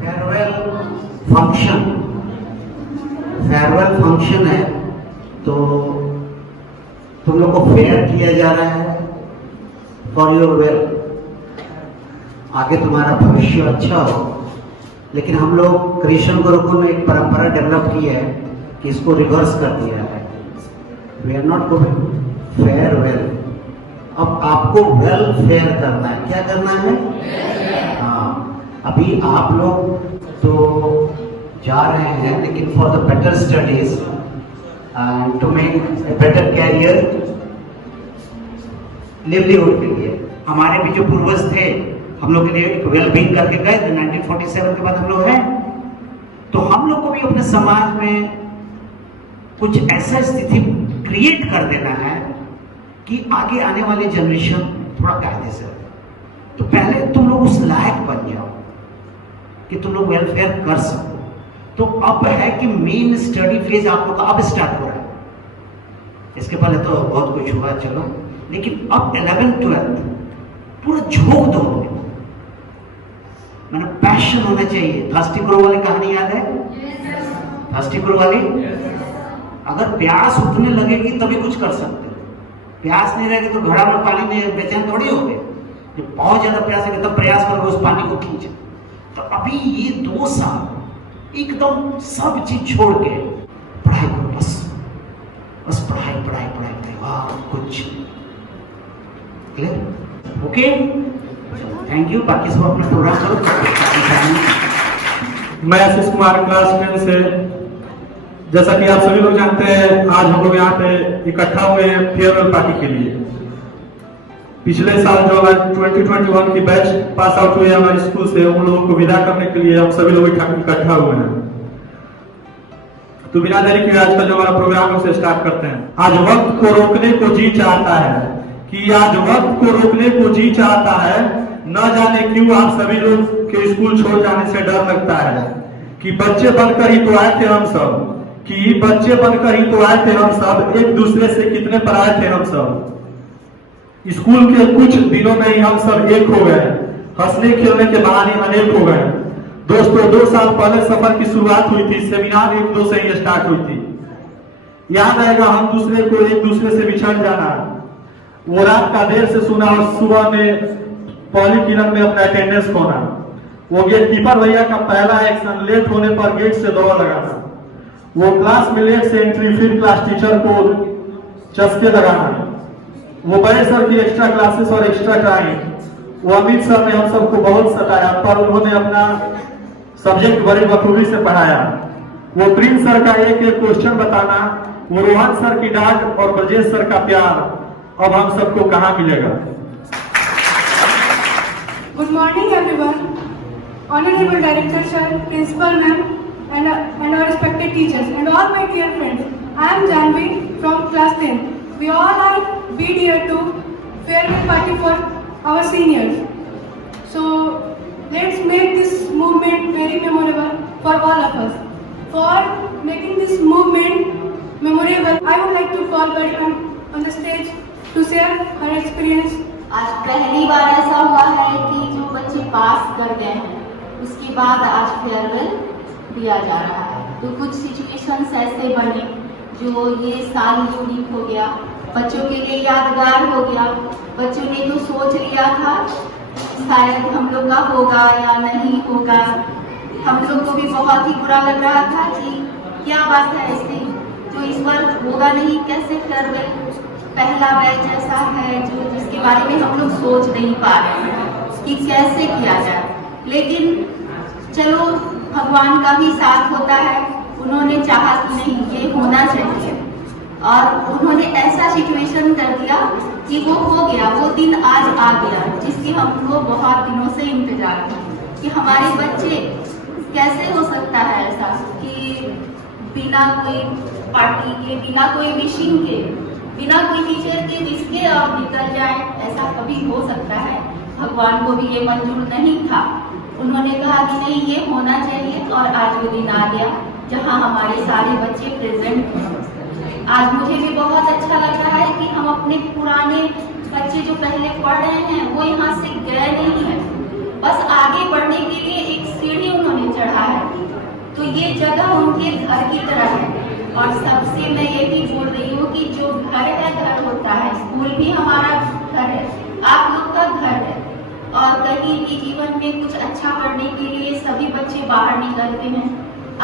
Farewell function है तो तुम लोग को फेयर किया जा रहा है फॉर योर वेल, आगे तुम्हारा भविष्य अच्छा हो। लेकिन हम लोग क्रिश्चियन गुरुकुल में एक परंपरा डेवलप की है कि इसको रिवर्स कर दिया है। We are not going farewell, अब आपको वेल फेयर करना है। क्या करना है? हाँ, अभी आप लोग तो जा रहे हैं, लेकिन for the better studies and to make a better career livelihood के लिए हमारे भी जो पूर्वज थे हम लोग के लिए एक वेल बीइंग करके गए थे। 1947 के बाद हम लोग हैं, तो हम लोग को भी अपने समाज में कुछ ऐसा स्थिति क्रिएट कर देना है कि आगे आने वाली जनरेशन थोड़ा कायदे से रहे। तो पहले तुम लोग उस लायक बन जाओ कि तुम लोग वेलफेयर कर सको। तो अब है कि मेन स्टडी फेज आप लोग का अब स्टार्ट हो रहा है। इसके पहले तो बहुत कुछ हुआ, चलो, लेकिन अब 11th-12th पूरा झोंक दो। मैंने पैशन होना चाहिए। थर्स्टी ग्रो वाली कहानी याद है? थर्स्टी ग्रो वाली, अगर प्यास उठने लगेगी तभी कुछ कर सकते हो। प्यास नहीं रहेगी तो घड़ा में पानी नहीं, बेचैन थोड़ी हो गए। जब बहुत ज्यादा प्यास है तब प्रयास करोगे उस पानी को खींच। तो अभी ये 2 साल एकदम सब चीज छोड़ के पढ़ाई करो, बस पढ़ाई पढ़ाई पढ़ाई पढ़ाई, और कुछ क्लियर? Okay, thank you. बाकी सब अपना प्रोग्राम करो। मैं आशीष कुमार, क्लास 10 से। जैसा कि आप सभी लोग जानते हैं, आज हम लोग यहाँ पे इकट्ठा हुए हैं फेयरवेल पार्टी के लिए। पिछले साल जो हमारे 2021 की बैच पास आउट हुए हमारे स्कूल से, उन लोगों को विदा करने के लिए हम सभी लोग इकट्ठा हुए हैं। तो बिना देरी के आज का जो हमारा प्रोग्राम है उसे स्टार्ट करते हैं। आज वक्त को रोकने को जी चाहता है, कि आज वक्त को रोकने को जी चाहता है। न जाने क्यों आप सभी लोग के स्कूल छोड़ जाने से डर लगता है, कि बच्चे बनकर ही तो आए थे हम सब, कि बच्चे बनकर ही तो आए थे हम सब, एक दूसरे से कितने पर आए थे हम सब। स्कूल के कुछ दिनों में ही हम सब एक हो गए, हंसने खेलने के बहाने अनेक हो गए। दोस्तों, 2 साल पहले सफर की शुरुआत हुई थी, सेमिनार 1-2 से ही स्टार्ट हुई थी। याद आएगा हम दूसरे को एक दूसरे से बिछड़ जाना, वो रात का देर से सुना और सुबह में पहली किरण में अपना अटेंडेंस खोना, वो गेट कीपर भैया का पहला एक्शन लेट होने पर गेट से दौड़ लगाना, वो क्लास में लेट से एंट्री, फिर क्लास टीचर को चस्के लगाना, वो बड़े सर की एक्स्ट्रा क्लासेस और एक्स्ट्रा टाइम, वो अमित सर ने हम सबको बहुत सताया, पर उन्होंने अपना सब्जेक्ट बड़ी बखूबी से पढ़ाया। वो प्रिंस सर का एक एक क्वेश्चन बताना, वो रोहन सर की डांट और ब्रजेश सर का प्यार अब हम सबको कहाँ मिलेगा। Good morning everyone, honorable director sir, principal ma'am and our respected teachers and all my dear friends. I am Janvi from class 10. We all are been here to farewell party for our seniors. So let's make this movement very memorable for all of us. For making this movement memorable, I would like to call Buddy on the stage to share her experience. आज पहली बार ऐसा हुआ है कि जो बच्चे पास कर गए हैं उसके बाद आज फेयरवेल दिया जा रहा है। तो कुछ सिचुएशंस ऐसे बने जो ये साल यूनिक हो गया, बच्चों के लिए यादगार हो गया। बच्चों ने तो सोच लिया था शायद हम लोग का होगा या नहीं होगा, हम लोग को भी बहुत ही बुरा लग रहा था कि क्या बात है ऐसे जो इस बार होगा नहीं, कैसे फेयरवेल पहला बैच ऐसा है जो जिसके बारे में हम लोग सोच नहीं पा रहे हैं कि कैसे किया जाए। लेकिन चलो भगवान का भी साथ होता है, उन्होंने चाहा कि नहीं ये होना चाहिए और उन्होंने ऐसा सिचुएशन कर दिया कि वो हो गया, वो दिन आज आ गया जिसकी हमको बहुत दिनों से इंतजार था। कि हमारे बच्चे कैसे हो सकता है ऐसा कि बिना कोई पार्टी के, बिना कोई विशिंग के, बिना कोई टीचर के विश के और निकल जाए, ऐसा कभी हो सकता है? भगवान को भी ये मंजूर नहीं था। उन्होंने कहा कि नहीं, ये होना चाहिए, और आज वो दिन आ गया जहां हमारे सारे बच्चे प्रेजेंट हैं। आज मुझे भी बहुत अच्छा लग रहा है कि हम अपने पुराने बच्चे जो पहले पढ़ रहे हैं वो यहाँ से गए नहीं है, बस आगे बढ़ने के लिए एक सीढ़ी उन्होंने चढ़ा है। तो ये जगह उनके घर की तरह है। और सबसे मैं ये भी बोल रही हूँ कि जो घर है, घर होता है, स्कूल भी हमारा घर है, आप लोग का घर है। और कहीं भी जीवन में कुछ अच्छा करने के लिए सभी बच्चे बाहर निकलते हैं।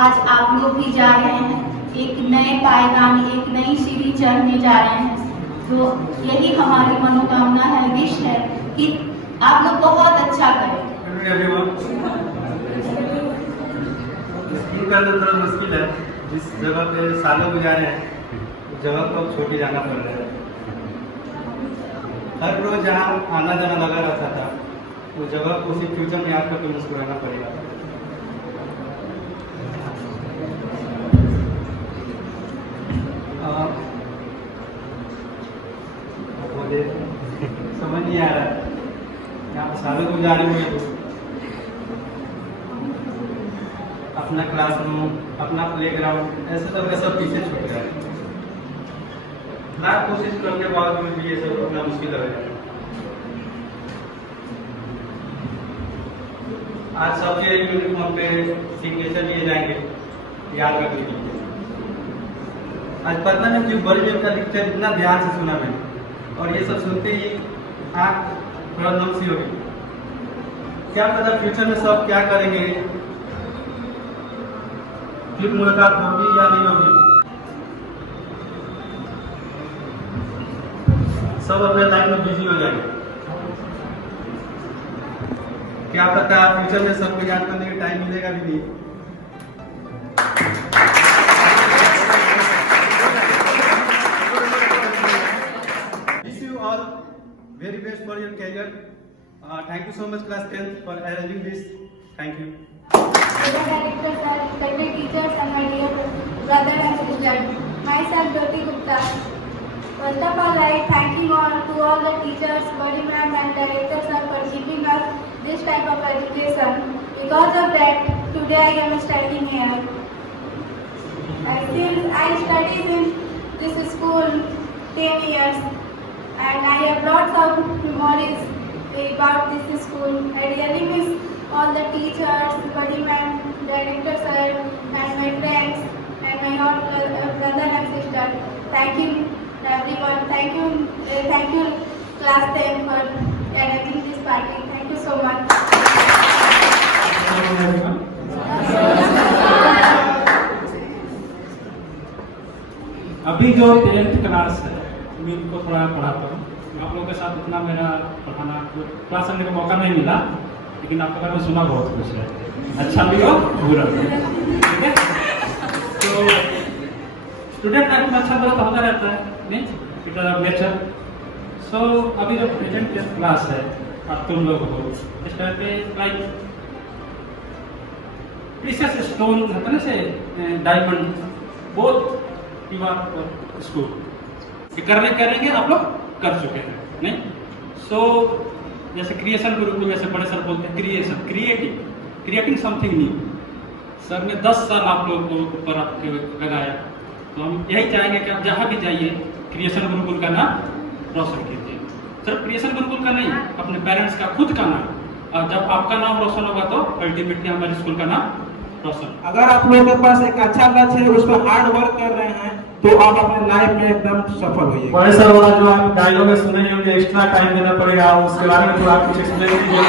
आज आप लोग भी जा रहे हैं, एक नए पायदान, एक नई सीढ़ी चढ़ने जा रहे हैं। तो यही हमारी मनोकामना है, विश है कि आप लोग बहुत अच्छा करें। स्कूल का तो थोड़ा मुश्किल है, जिस जगह पे सालों गुजारे हैं उस जगह को अब छोड़ के जाना पड़ रहा है। हर रोज जहाँ आना जाना लगा रहता था, उस जगह को उसी फ्यूचर में याद करके मुस्कुराना पड़ेगा। मुझे समझ नहीं आ रहा है, यहाँ सालों गुजारे हुए अपना क्लासरूम, अपना प्लेग्राउंड, ऐसे सब पीछे छूट गया है। लाख कोशिश करने के बाद भी ये सब अपना मुश्किल लग रहा है। आज सबके यूनिफॉर्म पे सिग्नेचर लिए जाएंगे याद रखने के लिए। आज पता नहीं क्यों बड़े का लेक्चर इतना ध्यान से सुना मैंने, और ये सब सुनते ही आँख थोड़ा नम सी होगी। क्या पता फ्यूचर में सब क्या करेंगे, फिर मुलाकात होगी या नहीं होगी। सब अपने लाइफ में बिजी हो जाएंगे। क्या पता फ्यूचर में सबको याद करने का टाइम मिलेगा भी नहीं। Wish you all very best for your career. Thank you so much class 10 for arranging this. Thank you. Dear director sir, respected teachers and my dear brother and sister, myself Jyoti Gupta. First of all, I thanking to all the teachers, body ma'am and director sir for giving us this type of education. Because of that, today I am studying here. Since I studied in this school 10 years, and I have lots of memories about this school. I really miss all the teachers, body ma'am, director sir, and my friends, and my brother and sister. Thank you everyone. Thank you class 10 for arranging this party. Thank you so much. अभी जो 10th class है, मैं उनको थोड़ा पढ़ाता हूँ। आप लोगों के साथ उतना मेरा पढ़ाना क्लास करने का मौका नहीं मिला, लेकिन आपके बारे में सुना बहुत कुछ है, अच्छा भी हो बुरा भी। ठीक है, तो स्टूडेंट लाइफ में अच्छा दोस्त होता रहता है, नहीं बिकॉज ऑफ नेचर। सो अभी जो प्रेजेंट क्लास है, अब तुम लोग हो इस टाइप पे लाइक प्रीशियस स्टोन होता है से diamond, both you are school करेंगे, आप लोग कर चुके हैं, नहीं। सो जैसे क्रिएशन गुरुकुल, जैसे बड़े सर बोलते हैं creation, creating something new. Sir ने 10 साल आप लोगों को ऊपर आपके लगाया, तो हम यही चाहेंगे कि आप जहाँ भी जाइए क्रिएशन गुरुकुल का नाम रोशन कीजिए। सिर्फ क्रिएशन गुरुकुल का नहीं, अपने पेरेंट्स का, खुद का नाम। और जब आपका नाम रोशन होगा तो अल्टीमेटली हमारे स्कूल का नाम रोशन। अगर आप लोगों के पास एक अच्छा लक्ष्य है, उस पर हार्ड वर्क कर रहे हैं, तो आप अपने लाइफ में एकदम सफल होइए। बड़े सर वाला जो आप डायलॉग में सुने हैं, एक्स्ट्रा टाइम देना पड़ेगा, उसके बारे में थोड़ा कुछ एक्सप्लेन कीजिए।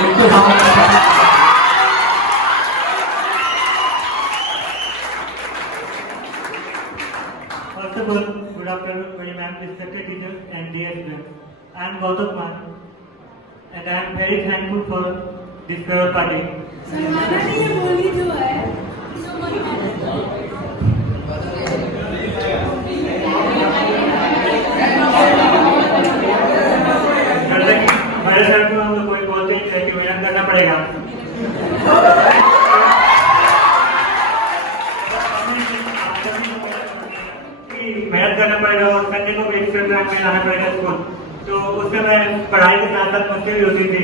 First of all, good afternoon, my ma'am, respected teachers and dear students. I am Gautam Man, and I am very thankful for this farewell party. सलमाना ने ये बोली जो है, मेरे सर को हम लोग कोई बोलते ही कि मेहनत करना पड़ेगा। साथ साथ मस्ती भी होती थी,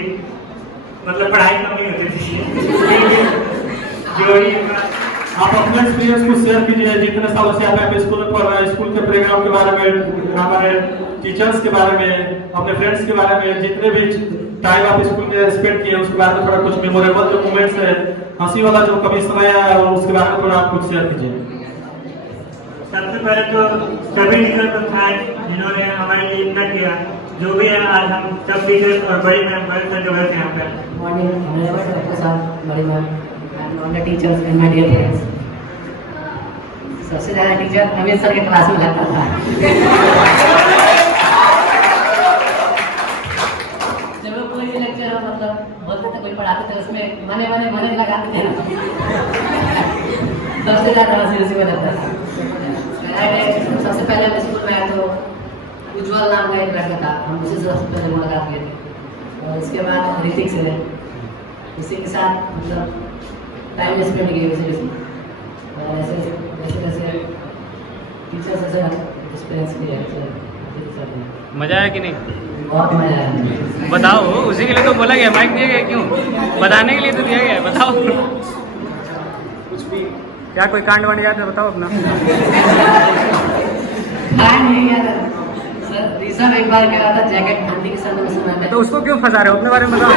मतलब पढ़ाई कम नहीं होती थी। जो ही आप अपने एक्सपीरियंस को शेयर कीजिए, जितने सालों से आप स्कूल में पढ़ रहे हैं, स्कूल के प्रोग्राम के बारे में, हमारे टीचर्स के बारे में, अपने फ्रेंड्स के बारे में, जितने भी टाइम आप स्कूल में स्पेंड किए उसके बारे में थोड़ा कुछ मेमोरेबल जो मोमेंट्स है, हंसी वाला जो कभी समय आया उसके बारे में थोड़ा आप कुछ शेयर कीजिए। सबसे पहले तो सभी टीचर को थैंक्स जिन्होंने हमारे लिए इतना किया। जो भी है आज हम सब टीचर्स और बड़ी मैम बड़े सर जो है यहाँ पे। Morning, honorable Director Sir, Badi Ma'am, and all the teachers and my dear friends. सबसे ज़्यादा टीचर अमित सर के क्लास में लगता था। जब वो कोई भी लेक्चर मतलब बोलते थे, कोई पढ़ाते थे, उसमें मने लगाते थे ना। सबसे ज़्यादा हंसी उसी में लगता था। सबसे पहले हम स्कूल में आए तो उज्जवल नाम का एक लड़का था, हम उसी से सबसे पहले मुलाकात किए थे। और उसके बाद ऋतिक से उसी के साथ मतलब टाइम स्पेंड किए वैसे और ऐसे टीचर से एक्सपीरियंस किया। मजा आया कि नहीं? बहुत मजा आया। बताओ, उसी के लिए तो बोला गया, माइक दिया गया, क्यों बताने के लिए तो दिया गया, बताओ कुछ भी। क्या कोई कांड वांड याद है, बताओ अपना। कांड नहीं याद है सर, ऋषभ एक बार कह रहा था जैकेट ठंडी के सर्द में सुना है, तो उसको क्यों फंसा रहे हो, अपने बारे में बताओ।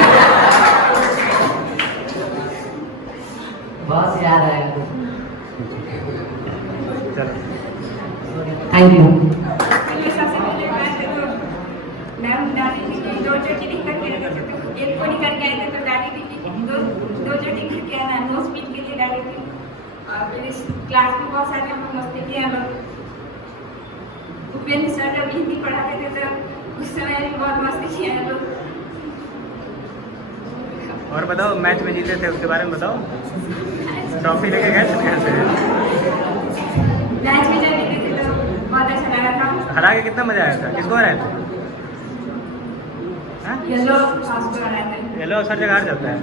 बहुत याद आएगा। चलो, थैंक यू। सबसे पहले बात है तो मैम डाली थी कि 2 चोटी दिक्कत के रखे थे, तो एक को निकल के आए थे तो डाली थी कि 2 चोटी दिक्कत के आना, नो स्पीड के लिए डाली थी। और फिर इस क्लास में बहुत सारे हम लोग मस्ती किए। हम लोग उपेंद्र सर जब हिंदी पढ़ाते थे तो उस समय भी बहुत मस्ती किए हम लोग। और बताओ, मैच में जीते थे उसके बारे में बताओ, ट्रॉफी लेके गए थे कैसे? मैच में जब जीते थे तो बहुत अच्छा लगा था। हरा के कितना मजा आया था, किसको हराए थे? येलो आपको हराए थे। येलो हर जगह हार जाता है।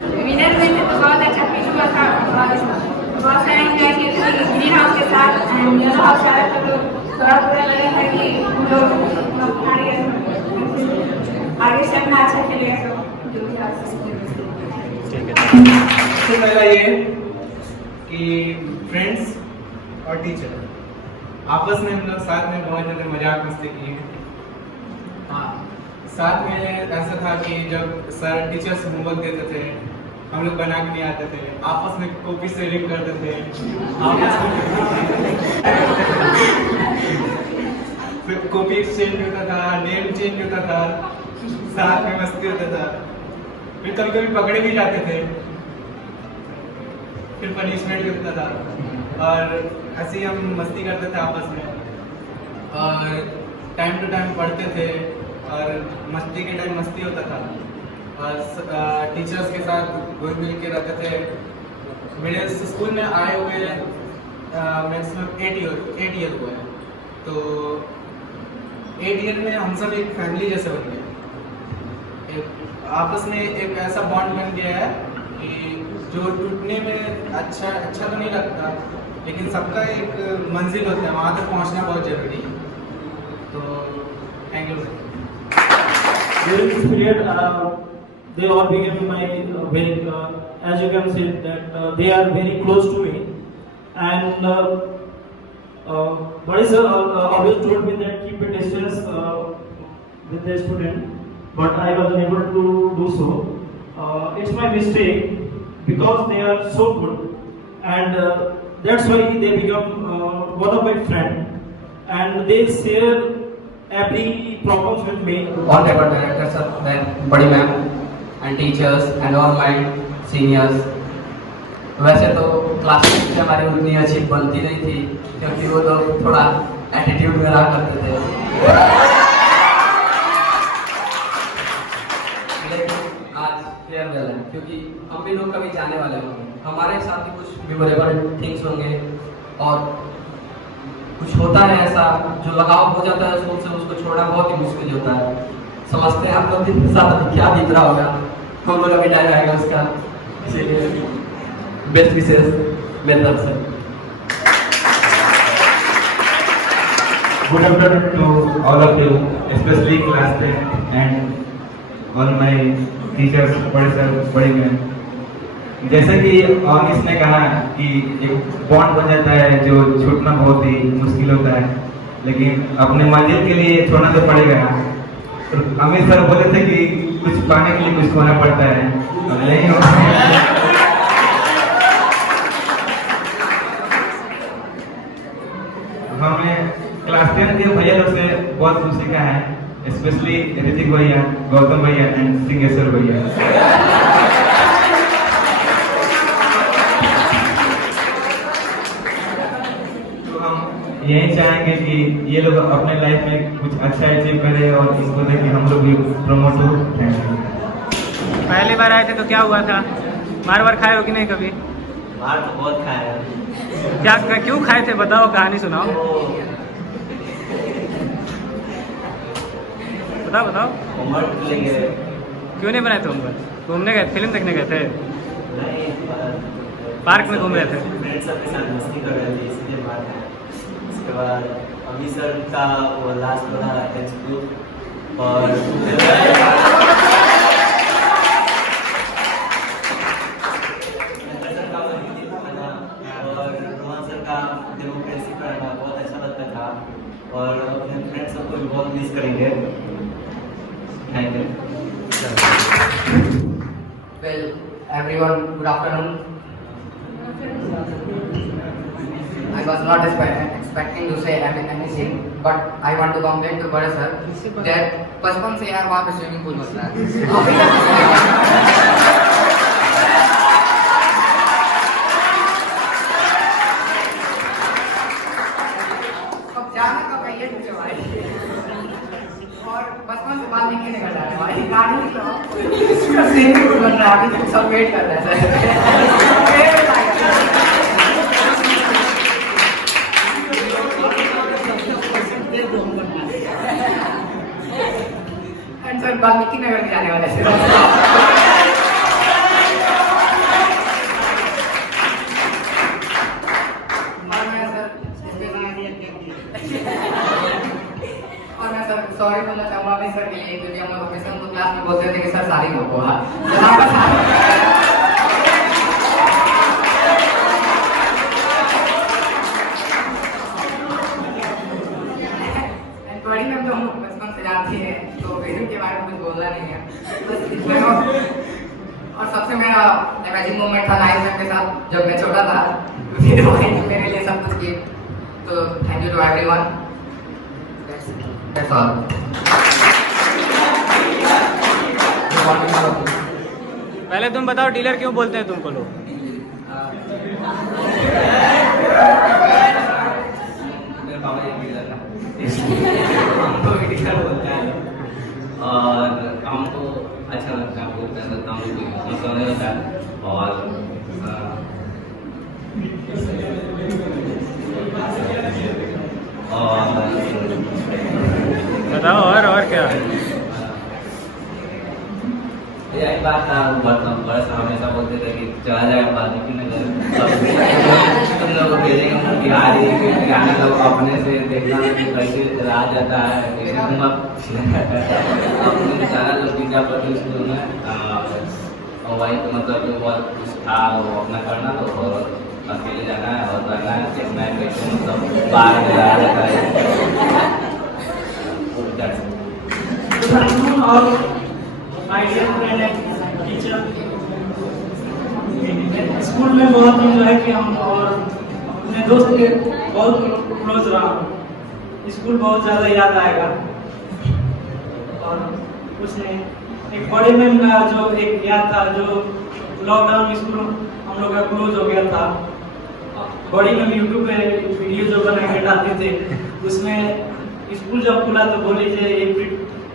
विनर में थे तो बहुत अच्छा फील हुआ था और बहुत सारे एंजॉय किए थे ग्रीन हाउस के साथ एंड येलो हाउस आ रहे थे तो थोड़ा थोड़ा लगा था कि हम लोग आगे से अपना अच्छा खेलेगा तो जो भी सबसे पहला ये कि फ्रेंड्स और टीचर आपस में हम लोग साथ में बहुत ज़्यादा मजाक मस्ती किए। हाँ, साथ में ऐसा था कि जब सर टीचर्स होमवर्क देते थे हम लोग बना के नहीं आते थे, आपस में कॉपी शेयरिंग करते थे, फिर कॉपी एक्सचेंज होता था, नेम चेंज होता था, साथ में मस्ती होता था, फिर कभी कभी पकड़े भी जाते थे, फिर पनिशमेंट भी होता था और ऐसे ही हम मस्ती करते थे आपस में और टाइम टू टाइम पढ़ते थे और मस्ती के टाइम मस्ती होता था और टीचर्स के साथ घुल मिल के रहते थे। मेरे स्कूल में आए हुए मैक्सिमम 8 ईयर हुआ है, तो 8 ईयर में हम सब एक फैमिली जैसे बन गए, आपस में एक ऐसा बॉन्ड बन गया है कि जो टूटने में अच्छा तो नहीं लगता, लेकिन सबका एक मंजिल होता है, वहाँ तक पहुँचना बहुत ज़रूरी है। तो thank you. During this period, they all became my very, as you can see that they are very close to me, and Badi sir always told me that keep a distance with the student, but I was unable to do so. It's my mistake because they are so good, and that's why they become one of my friend, and they share every problems with me. All the directors are बड़ी ma'am and teachers and all my seniors. वैसे तो class में हमारी उतनी अच्छी बनती नहीं थी क्योंकि वो लोग थोड़ा एटीट्यूड में रहा करते थे, लेकिन आज फेयरवेल है क्योंकि हम भी लोग कभी जाने वाले होंगे, हमारे साथ भी कुछ मेमोरेबल थिंग्स होंगे और कुछ होता है ऐसा जो लगाव हो जाता है स्कूल से, उसको छोड़ना बहुत ही मुश्किल होता है। समझते हैं आप लोग के साथ क्या बीत रहा होगा, हम लोग अभी टाइम आएगा उसका, इसीलिए बेस्ट विशेष मेरी तरफ से। Good afternoon to all of you, especially class 10 and all my teachers, बड़े सर, बड़ी मैम। जैसा कि अनिश ने कहा कि एक बॉन्ड बन जाता है जो छूटना बहुत ही मुश्किल होता है, लेकिन अपने मंजिल के लिए छोड़ना तो पड़ेगा। तो अमित सर बोले थे कि कुछ पाने के लिए कुछ खोना पड़ता है, नहीं हो हमें क्लास 10 के भैया लोग से बहुत कुछ सीखा है, स्पेशली ऋतिक भैया, गौतम भैया एंड सिंगेश्वर भैया। तो हम यही चाहेंगे कि ये लोग अपने लाइफ में कुछ अच्छा अचीव करें और इसको देख के हम लोग भी प्रमोट हो। पहली बार आए थे तो क्या हुआ था? मार वार खाए हो कि नहीं कभी? मार तो बहुत खाया है। क्या क्यों खाए थे बताओ, कहानी सुनाओ। बताओ बताओ। होमवर्क लेंगे। क्यों नहीं बनाए थे होमवर्क? घूमने गए, फिल्म देखने गए थे? नहीं, पार्क में घूम रहे थे? फ्रेंड्स अपने साथ मस्ती कर रहे थे, इसलिए बात है। उसके बाद अभी सर का वो लास्ट वाला टेक्स्ट और डेमोक्रेसी करना बहुत अच्छा लगता था और अपने फ्रेंड्स सबको भी बहुत मिस करेंगे। Thank you. Well, everyone, good afternoon. I was not expecting to say anything, but I want to complain to Bharat sir that बचपन से यार वहाँ पे स्विमिंग पूल बनता है। और बचपन से बाल नहीं निकल रहा है भाई, गाड़ी तो स्विमिंग पूल बन रहा है, अभी सब वेट कर रहे हैं सर। वाल्मीकि नगर में जाने वाले और मैं सर सॉरी बोलना चाहूँगा अभी सर के लिए, क्योंकि हम लोग हमेशा उनको क्लास में बोलते थे कि सर सारी हो गया बड़ी मैम तो हम लोग बचपन से जानती है, तो फिल्म के बारे में कुछ बोलना नहीं है बस। और सबसे मेरा अमेजिंग मोमेंट था 9th में के साथ, जब मैं छोटा था, फिर वही मेरे लिए सब कुछ किए। तो thank you to everyone, that's all. पहले तुम बताओ डीलर क्यों बोलते हैं तुमको लोग? और हमको अच्छा लगता है, बोलते हैं तो हमको मतलब नहीं होता है। और बताओ और क्या? यही बात था, बड़ा सा हमेशा बोलते थे कि चला जाएगा वाल्मीकि नगर, तुम लोग भेजेंगे बिहारी बिहारी लोग अपने से देखना कि कैसे रहा जाता है, कैसे तुम अपने सारा लोग विद्यापति स्कूल में और वही मतलब जो बहुत कुछ था वो अपना करना, तो और अकेले जाना है और करना है, देखना है कैसे मतलब बाहर रहा जाता है। और my dear friend and teacher, school में बहुत इंजॉय किया हम और अपने दोस्त के बहुत क्लोज रहा। स्कूल बहुत ज़्यादा याद आएगा और कुछ नहीं, एक बड़े मैम का जो एक याद था, जो लॉकडाउन स्कूल हम लोग का क्लोज हो गया था। बड़ी मैम यूट्यूब पे वीडियो जो बना के डालते थे, उसमें स्कूल जब खुला तो बोले जे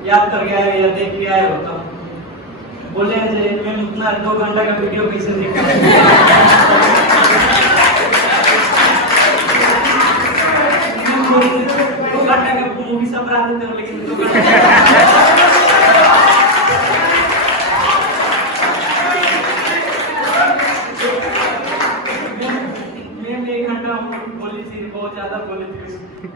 याद कर गया है या देख के आए हो, तो बोले मैम इतना 2 घंटा का वीडियो कैसे देखा। 2 घंटा का मूवी सब रहा देते हो, लेकिन 2 घंटा मैम 1 घंटा बोली थी, बहुत ज्यादा बोली थी।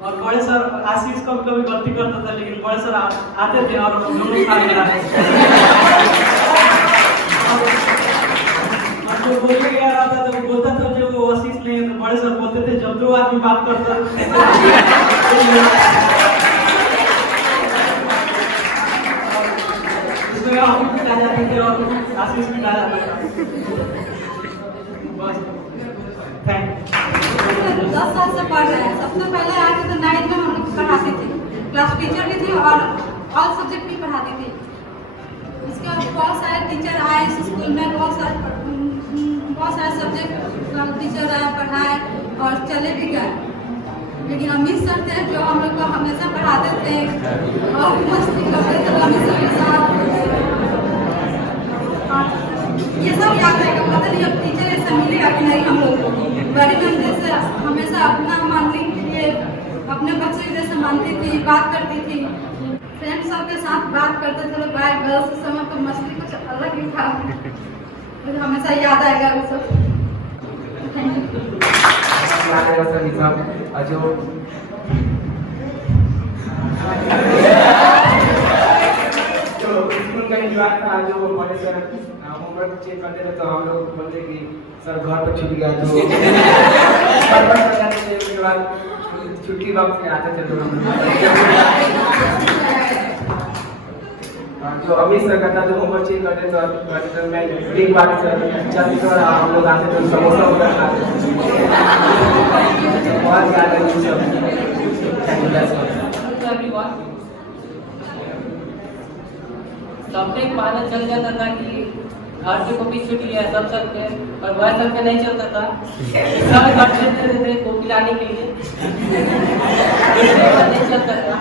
और बड़े सर आशीष कभी गलती करता था, लेकिन बड़े सर आते थे और हम लोग खा लेना जो बोलने गया रहता था वो बोलता था जो वो आशीष नहीं, तो बड़े सर बोलते थे जब दो आदमी बात करता इसमें हम भी आ जाते थे और आशीष भी आ जाता था। बस थैंक 10 साल से पढ़ रहे हैं। सबसे पहले आके तो 9th में हम लोग पढ़ाती थी, क्लास टीचर भी थी और ऑल सब्जेक्ट भी पढ़ाती थी। उसके बाद बहुत सारे टीचर आए इस स्कूल में, बहुत सारे सब्जेक्ट टीचर आए पढ़ाए और चले भी गए, लेकिन अमित सर थे जो हम लोग को हमेशा पढ़ाते थे और मस्ती करते थे अमित सर के साथ। ये सब याद रहेगा, पता नहीं अब टीचर ऐसा मिलेगा कि नहीं। हम लोग बड़ी मैम जैसे हमेशा अपना मानने के लिए अपने बच्चे जैसे मानती थी, बात करती थी, फ्रेंड्स सबके साथ बात करते थे। बाय गर्ल्स के समय पर मस्ती कुछ अलग ही था, मुझे हमेशा याद आएगा वो सब। Thank you. जो स्कूल का एंजॉय था, जो बड़े सर होमवर्क चेक करते थे तो हम लोग बोलते कि सर घर पर छूट गया, तो उसके बाद छुट्टी वक्त में आते थे तो जो अमित सर करता जो होमवर्क चेक करते तो मैं एक बार जब थोड़ा हम लोग आते थे समोसा वगैरह खाते थे, बहुत याद है ये सब। सबके पता चल जाता था कि घर से कॉपी छूट गया सब सबके, और वह सबके नहीं चलता था। सब घर चलते थे कॉपी लाने के लिए, नहीं चलता था।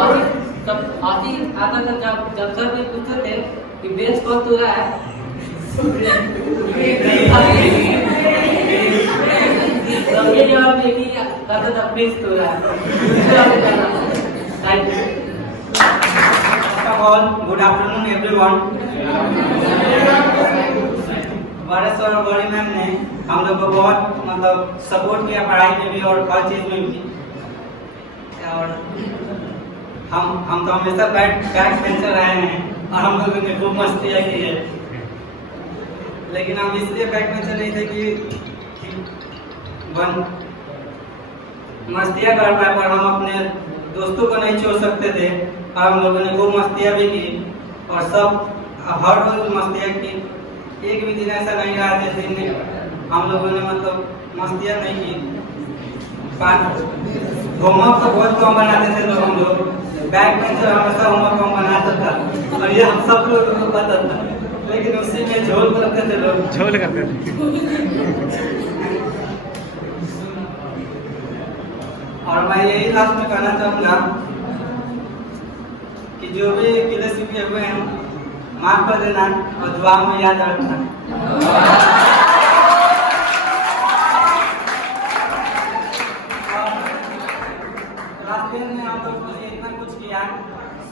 और सब आती आता था जब सर ने पूछते थे कि बेंच कौन तो रहा है, सबके जवाब में ही कहता था बेंच तो रहा है। Thank you. Good afternoon everyone. बड़े सर और बड़ी मैम ने हम लोग को बहुत मतलब सपोर्ट किया पढ़ाई में भी और हर चीज में भी, और हम तो हमेशा बैक बेंचर रहे हैं और हम लोगों ने खूब मस्तियाँ की है, लेकिन हम इसलिए बैक बेंचर नहीं थे कि मस्तियाँ कर पाए, पर हम अपने दोस्तों को नहीं छोड़ सकते थे। हम लोगों ने खूब मस्तियाँ भी की और सब हर रोज मस्तियाँ की। एक भी दिन ऐसा नहीं रहा जिस दिन हम लोगों ने मतलब मस्तियाँ नहीं की। होमवर्क तो बहुत कम बनाते थे, तो हम लोग बैक बेंचर हमेशा होमवर्क कम बनाता था और ये हम सब लोगों को पता था, लेकिन उसी में झोल करते थे लोग, झोल करते थे। और मैं यही लास्ट में कहना चाहूँगा कि जो भी गिले शिकवे हुए हैं माफ कर देना और दुआ में याद रखना। क्लास 10 में हम लोग को इतना कुछ किया,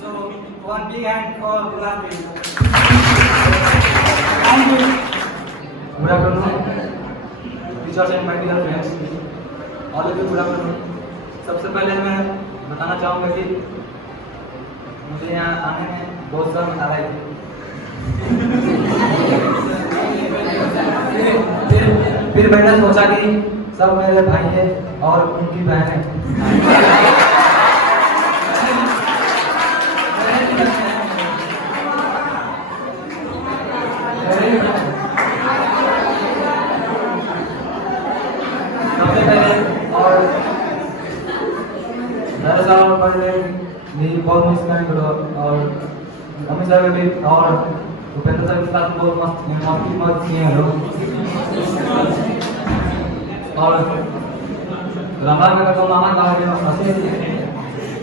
so one big hand for class 10। Good afternoon teachers and my dear friends, all of you good afternoon. सबसे पहले मैं बताना चाहूँगा कि मुझे यहाँ आने में बहुत शर्म आ रही थी, फिर मैंने सोचा कि सब मेरे भाई हैं और उनकी बहन है। सबसे पहले और मेरे साथ पढ़ने मेरी बहुत मिस करो, और अमित सर भी और उपेंद्र सर के साथ बहुत मस्त किए हैं लोग, और रामायण का तो मामा का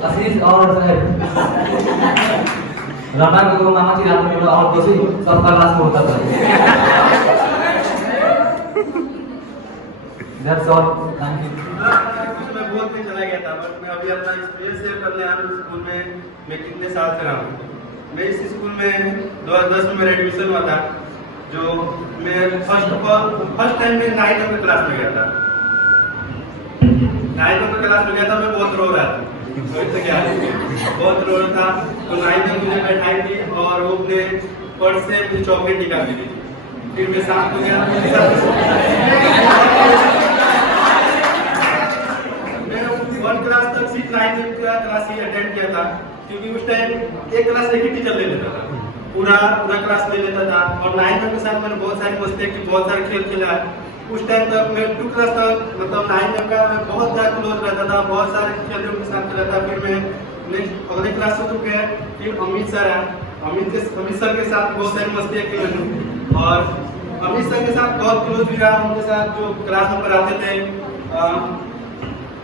आशीष और रामायण का तो मामा जी रात में और दूसरी सबका लास्ट में होता था। That's all. Thank you. मैं बोल के चला गया था, बट मैं अभी अपना एक्सपीरियंस शेयर करने आ रहा हूँ। स्कूल में मैं कितने साल से रहा हूँ। मैं इस स्कूल में 2010 में मेरा एडमिशन हुआ था, जो मैं फर्स्ट टाइम में 9th क्लास में गया था। 9th में क्लास में गया था, मैं बहुत रो रहा था, बहुत रो रहा था। तो 9th में मुझे बैठाई थी और वो अपने पर्स से मुझे चॉकलेट निकाल दी थी। फिर मैं शाम को गया, मैं 1 क्लास तक सिर्फ 9th का क्लास ही अटेंड किया था, क्योंकि उस टाइम एक क्लास एक ही टीचर ले लेता था, पूरा क्लास ले लेता था। और 9th के साथ मैंने बहुत सारी मस्ती की, बहुत सारे खेल खेला। उस टाइम तक मैं 2 क्लास तक मतलब 9th का मैं बहुत ज़्यादा क्लोज रहता था, बहुत सारे खेलों के साथ रहता। फिर मैं नेक्स्ट अगले क्लास में चुके हैं, फिर अमित सर है, अमित सर के साथ बहुत सारी मस्ती की मैंने, और अमित सर के साथ बहुत क्लोज भी रहा। उनके साथ जो क्लास में पढ़ाते थे,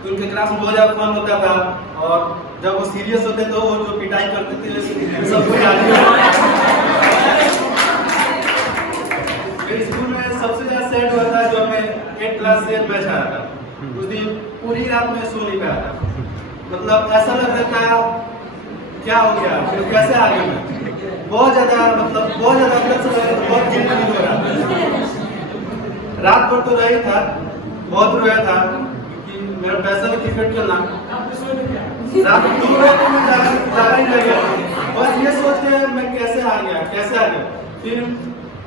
उनके क्लास में बहुत ज़्यादा फन होता था। और जब वो सीरियस होते तो वो जो पिटाई करते थे सबको याद है। मेरे स्कूल में सबसे ज़्यादा सैड हुआ था जब मैं 8th क्लास से मैच आ रहा था। उस दिन पूरी रात में सो नहीं पाया था, मतलब ऐसा लग रहा था क्या हो गया, फिर कैसे आ गया मैं, बहुत ज़्यादा मतलब बहुत ज़्यादा अंदर से लग रहा था, बहुत गिल्ट फील हो रहा था। रात भर तो रही था, बहुत रोया था, क्योंकि मेरा पैसा भी क्रिकेट खेलना, रात 2 बजे में ज़्यादा ही लग गया। बस ये सोच के मैं कैसे आ गया। फिर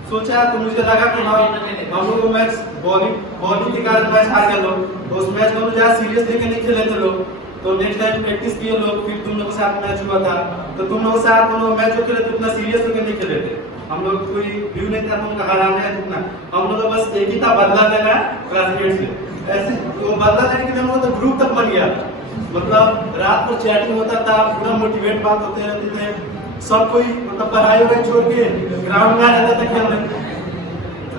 सोचा तो मुझे लगा कि हम लोग मैच बॉलिंग के कारण मैच हार गए लोग, तो उस मैच में ज़्यादा सीरियस लेके नहीं खेले थे लोग। तो नेक्स्ट टाइम प्रैक्टिस किए लोग, फिर तुम लोगों के साथ मैच हुआ था, तो तुम लोगों के साथ मैच जो खेले थे उतना सीरियस होकर नहीं खेले थे। हम लोग कोई व्यू नहीं था तुमको हराना है जितना, हम लोग का बस एक ही था, बदला लेना क्लासमेट से। ऐसे तो बदला लेने के लिए हम लोग तो ग्रुप तक बन गया, मतलब रात को चैटिंग होता था, पूरा मोटिवेट बात होते रहते थे। सब कोई मतलब पढ़ाई वढ़ाई छोड़ के ग्राउंड में आ जाता था खेलने।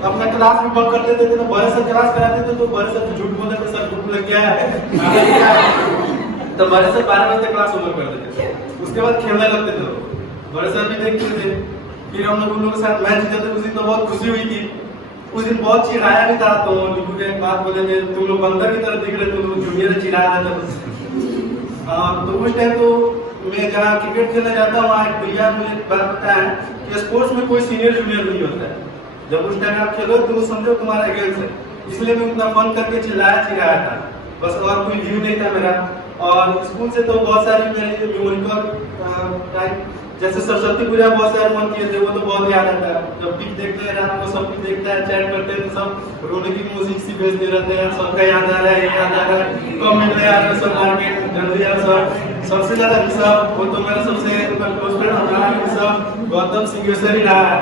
अपना क्लास भी बंक कर लेते थे, तो बड़े सर क्लास कराते थे, तो बड़े सर झूठ बोलते थे, सर झूठ लग गया है, तो बड़े सर 12 बजे तक क्लास ओवर कर देते थे। उसके बाद खेलने लगते थे, बड़े सर भी देखते थे। फिर हम लोग उन लोगों के साथ मैच जीते थे, उस दिन तो बहुत खुशी हुई थी। उस दिन बहुत चिढ़ाया भी था, तो नीतू ने एक बात बोले थे, तुम लोग बंदर की तरह दिख रहे, तुम लोग जूनियर चिढ़ाया था। तो उस टाइम तो मैं जहाँ क्रिकेट खेलने जाता हूँ, वहाँ एक भैया मुझे बात बताया कि स्पोर्ट्स में कोई सीनियर जूनियर नहीं होता है। जब उस टाइम आप खेलो तो समझो तुम्हारा अगेंस्ट है, इसलिए मैं उतना फन करके चिढ़ाया था, बस और कोई व्यू नहीं था मेरा। और स्कूल से तो बहुत सारी मेरे मेमोरिकल टाइम, जैसे सरस्वती पूजा बहुत सारे मन किए थे, वो तो बहुत याद आता है। जब पिक देखते हैं रात को, सब कुछ देखता है, चैट करते हैं, तो सब रोने की म्यूजिक सी भेजते रहते हैं, सबका याद आ रहा है, याद आ रहा है, कब मिलने आ रहे हैं सब मार्केट, जल्दी यार सर। सबसे ज्यादा ऋषभ, वो तो मेरा सबसे क्लोज फ्रेंड हमारा ऋषभ गौतम सिंह ही रहा है,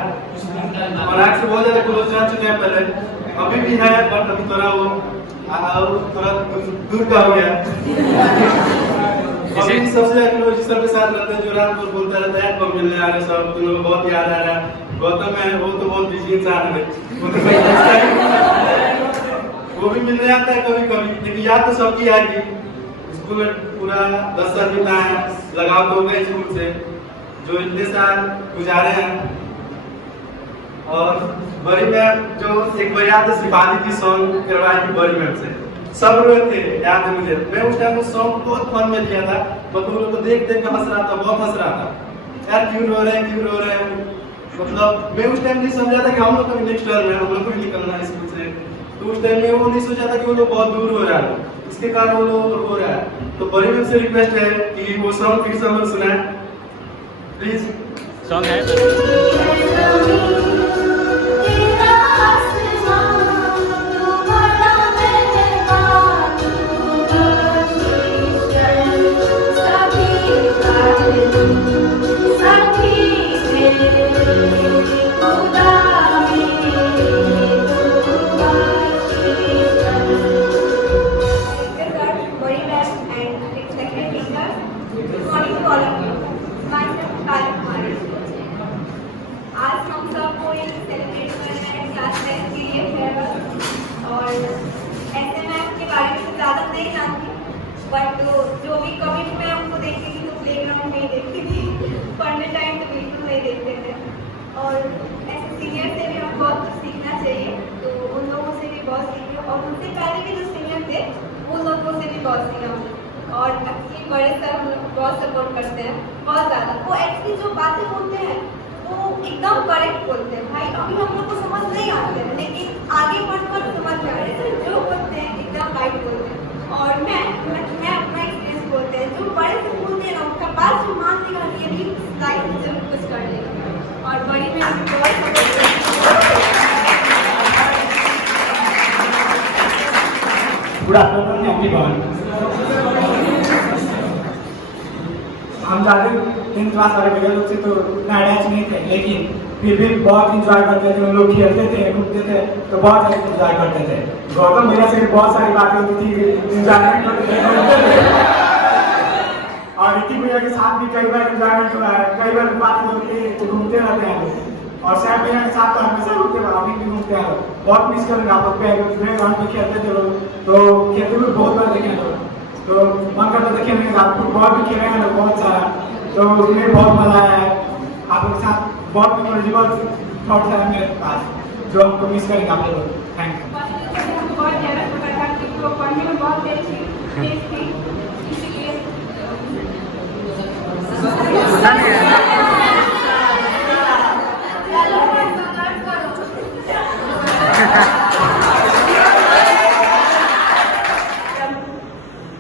और आज से बहुत ज्यादा क्लोज रह चुके हैं पहले, अभी भी है, बट अभी थोड़ा दूर का हो गया। अभी सबसे क्लोज सर के साथ रहते हैं, जो रात को बोलता रहता है कब मिलने आ रहे सब, तुम लोग बहुत याद आ रहा है। गौतम है, वो तो बहुत बिजी इंसान है, वो भी मिलने आता है कभी कभी, लेकिन याद तो सबकी आएगी। स्कूल में पूरा 10 साल बीता है, लगाव तो हो गए स्कूल से, जो इतने साल गुजारे हैं। और बड़ी मैम जो एक बार याद है, सिपाही की सॉन्ग करवाई थी बड़ी मैम से, सब रोए थे, याद है मुझे। मैं उस टाइम उस सॉन्ग बहुत फन में लिया था, मतलब लोगों को देख देख के हंस रहा था, बहुत हंस रहा था, यार क्यों रो रहे हैं। मतलब मैं उस टाइम नहीं समझा था कि हम लोग का नेक्स्ट टर्म है, हम लोग को भी निकलना है स्कूल से। तो उस टाइम में वो नहीं सोचा था कि वो लोग बहुत दूर हो रहा है, इसके कारण वो लोग हो रहा है। तो बड़ी मैम से रिक्वेस्ट है कि वो सॉन्ग फिर से हम लोग सुनाए प्लीज। सॉन्ग है बट जो भी कभी भी मैं उनको देखती थी तो प्लेग्राउंड में ही देखती थी, पढ़ने टाइम तो बिल्कुल नहीं देखते थे। और ऐसे सीनियर से भी हमें बहुत कुछ सीखना चाहिए, तो उन लोगों से भी बहुत सीखे, और उनसे पहले भी जो सीनियर थे उन लोगों से भी बहुत सीखा हम लोग। और एक्चुअली बड़े सर हम लोग बहुत सपोर्ट करते हैं, बहुत ज़्यादा। वो एक्चुअली जो बातें बोलते हैं वो एकदम करेक्ट बोलते हैं भाई, अभी हम लोग को समझ नहीं आते हैं, लेकिन आगे बढ़कर समझ में आ रहे हैं, जो बोलते हैं एकदम राइट बोलते हैं। और और मैं अपना एक्सपीरियंस बोलते हैं, जो बड़े से बोलते हैं ना उनका बात जो मान लेगा ये भी लाइफ में जरूर कुछ कर लेगा। और बड़ी में बहुत सपोर्ट करती गुड आफ्टरनून एवरीवन। हम ज़्यादा 10th क्लास वाले भैया लोग से तो इतना अटैच नहीं थे, लेकिन फिर भी बहुत इंजॉय करते थे। हम लोग खेलते थे, कूदते थे, तो बहुत सारे इंजॉय करते थे। गौतम भैया से भी बहुत सारी बातें होती थी, इंजॉयमेंट होते थे। और ऋतिक भैया के साथ भी कई बार इंजॉयमेंट हुआ है, कई बार बात होती है तो घूमते रहते हैं। और सैफ भैया के साथ तो हमेशा घूमते हैं, अभी भी घूमते हैं। बहुत मिस करेंगे आप लोग। ग्राउंड पे खेलते थे लोग, तो खेलते हुए बहुत बार देखे लोग, तो मन करता था खेलने का। फुटबॉल भी खेले हैं लोग बहुत सारा, तो उसमें बहुत मजा आया है। आप लोग के साथ बहुत मेमोरेबल थॉट्स है मेरे पास, जो हमको मिस करेंगे आप लोग। Thank you. बहुत ज़्यादा पता था कि वो पढ़ने में बहुत अच्छी तेज थी, इसलिए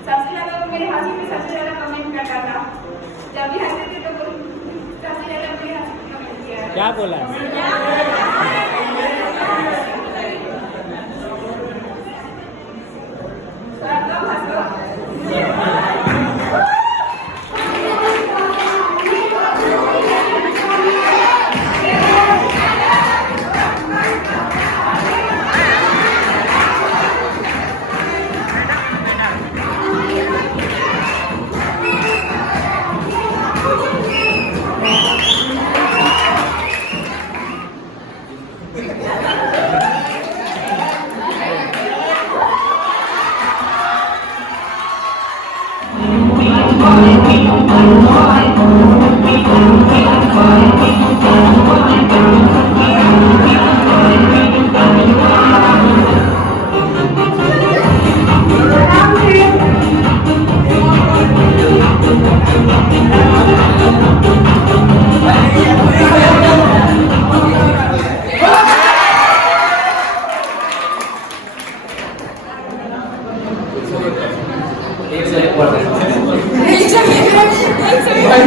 सबसे ज़्यादा वो मेरे हंसी पे सबसे ज़्यादा कमेंट करता था। जब भी हंसते थे तो वो सबसे ज़्यादा मेरे हंसी पे कमेंट किया। क्या बोला?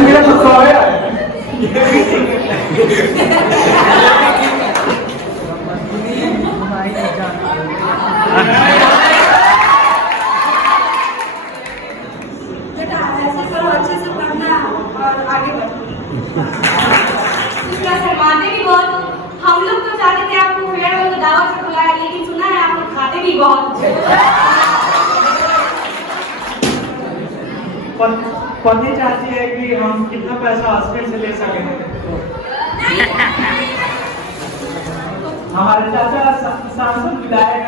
मेरा तो सौ है। बेटा ऐसे करो, अच्छे से पढ़ना और आगे बढ़ो। इसका शर्माते भी बहुत। हम लोग तो चाहते थे आपको फेयरवेल को दावत से बुलाया, लेकिन सुना है आप लोग खाते भी बहुत। पत्नी चाहती है कि हम कितना पैसा हस्बैंड से ले सकें। हमारे चाचा सांसद विधायक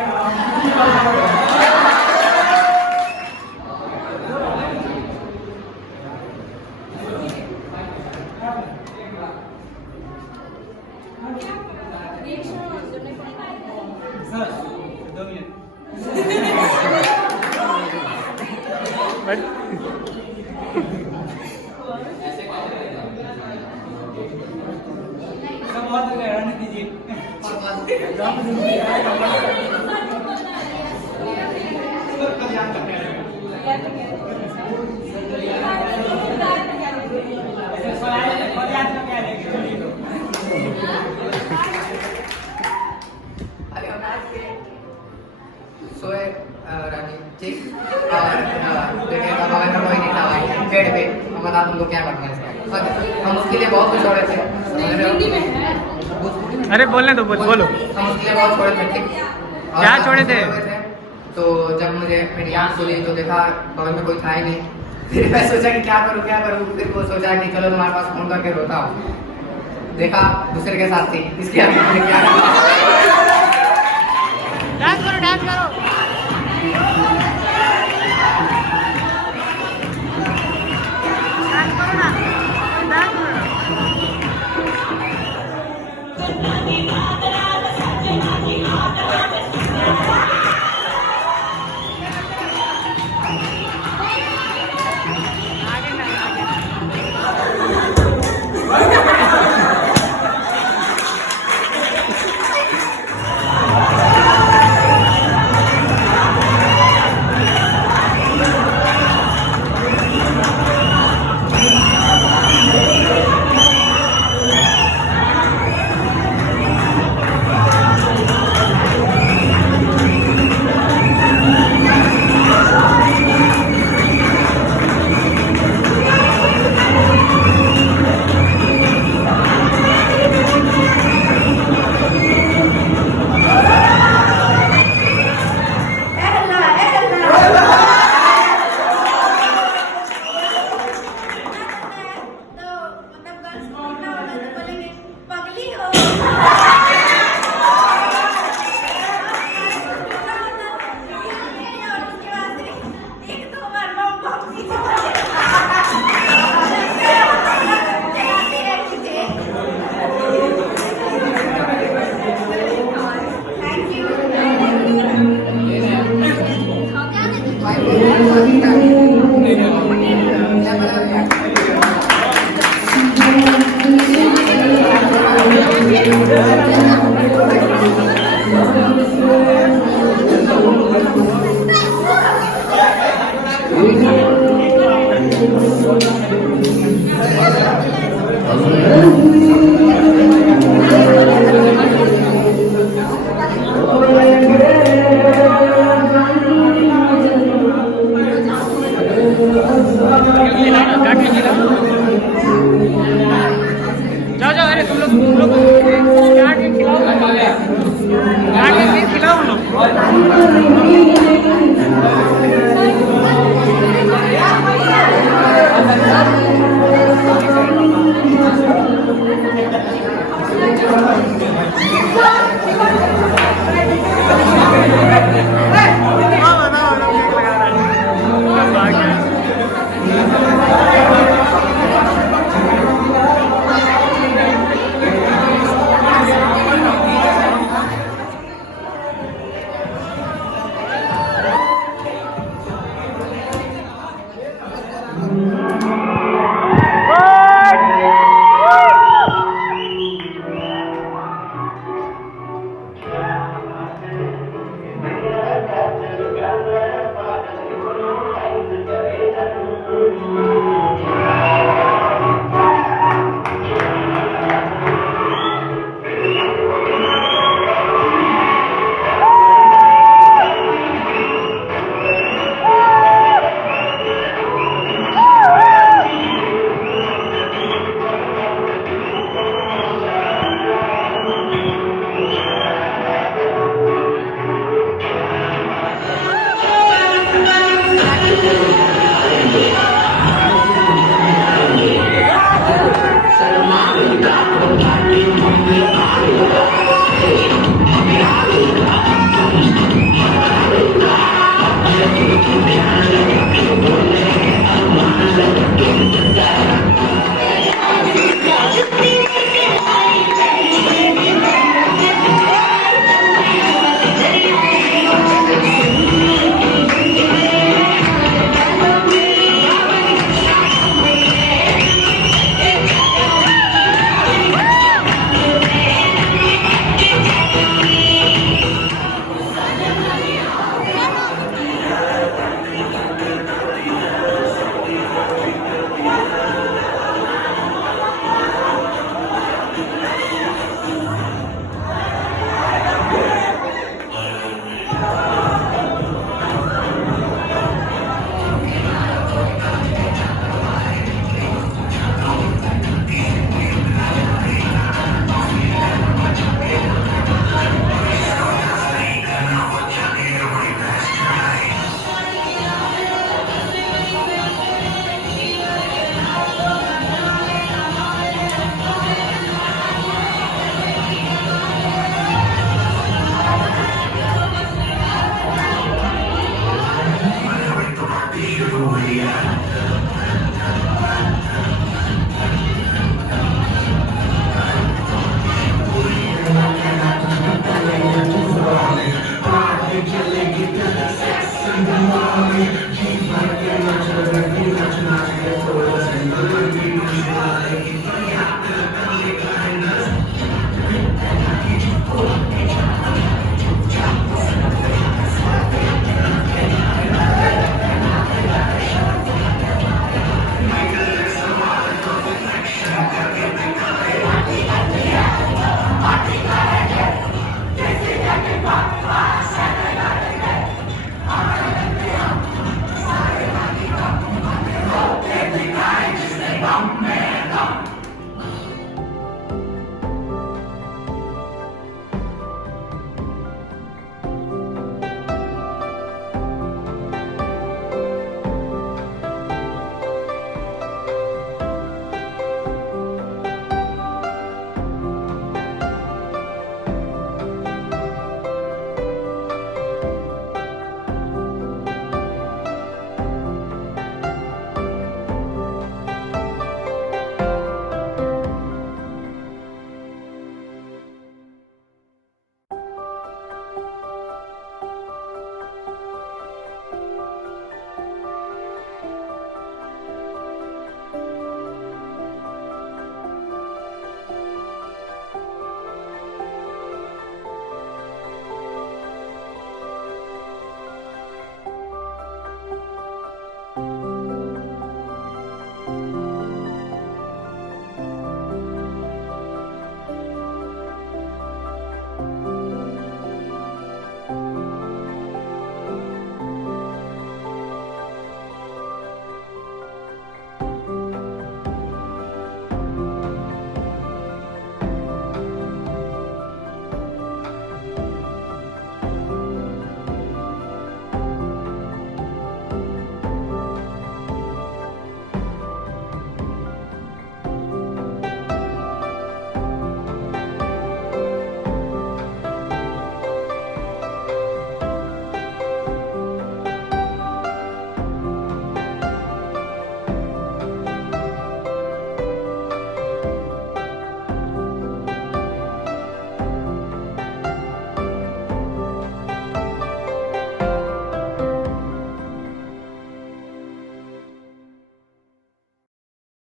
सोए रानी ठीक और देखेगा बगल में कोई नहीं था भाई पेड़ पे। हम बता तुमको क्या करना है इसका। हम उसके लिए बहुत कुछ छोड़े थे। अरे बोलने दो, बोलो। हम उसके लिए बहुत छोड़े थे ठीक। क्या छोड़े थे? तो जब मुझे मेरी आँख खुली तो देखा बगल में कोई था ही नहीं। फिर मैं सोचा कि क्या करूँ। फिर वो सोचा कि चलो तुम्हारे पास फोन करके रोता हूँ। देखा दूसरे के साथ थी, इसके आगे क्या डांस करो, डांस करो।